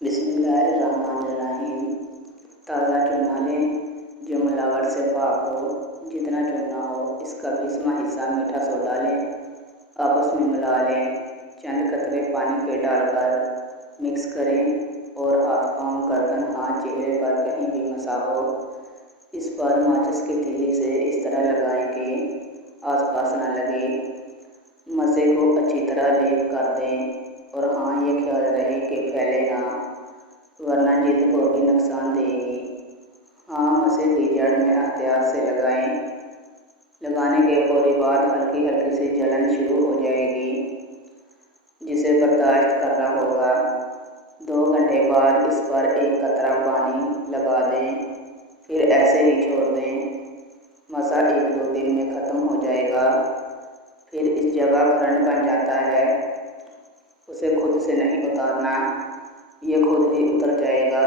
बिस्मिल्लाहिर्रहमानिर्रहीम। ताज़ा चूना लें जो मिलावट से पाक हो। जितना चूना हो इसका 20वां हिस्सा मीठा सोडा लें, आपस में मिला लें। चंद कतरे पानी के डालकर मिक्स करें और हाथ पाँव, गर्दन, हाथ, चेहरे पर कहीं भी मसा हो इस पर माचिस की तीली से इस तरह लगाएं कि आसपास न लगे। मसे को अच्छी तरह लेप कर दें और हाँ, ये ख्याल रहे कि फैले ना, वरना जल्द को भी नुकसान देगी। हाँ, मसे की जड़ में एहतियात से लगाएं। लगाने के फौरी बाद हल्की हल्की सी जलन शुरू हो जाएगी, जिसे बर्दाश्त करना होगा। 2 घंटे बाद इस पर 1 कतरा पानी लगा दें, फिर ऐसे ही छोड़ दें। मसा 1-2 दिन में ख़त्म हो जाएगा। फिर इस जगह खरंड बन जाता है, उसे खुद से नहीं उतारना, ये खुद ही उतर जाएगा।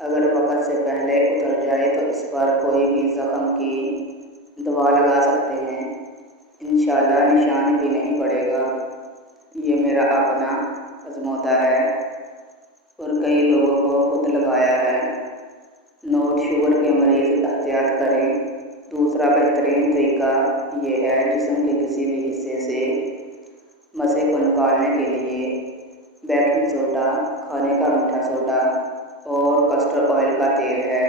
अगर वक़्त से पहले उतर जाए तो इस पर कोई भी ज़ख्म की दवा लगा सकते हैं, इंशाअल्लाह निशान भी नहीं पड़ेगा। ये मेरा अपना आज़मूदा है और कई लोगों को खुद लगाया है। नोट: शुगर के मरीज़ एहतियात करें। दूसरा बेहतरीन तरीका ये है, जिस्म के किसी भी हिस्से से मसे को निकालने के लिए बेकिंग सोडा, खाने का मीठा सोडा और कस्टर्ड ऑयल का तेल है।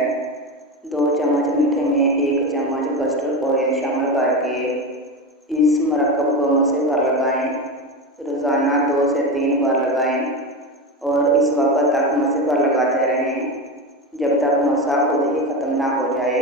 2 चम्मच मीठे में 1 चम्मच कस्टर्ड ऑयल शामिल करके इस मरकब को मसे पर लगाएं। रोज़ाना 2 से 3 बार लगाएं और इस वक्त तक मसे पर लगाते रहें जब तक मसा खुद ही ख़त्म ना हो जाए।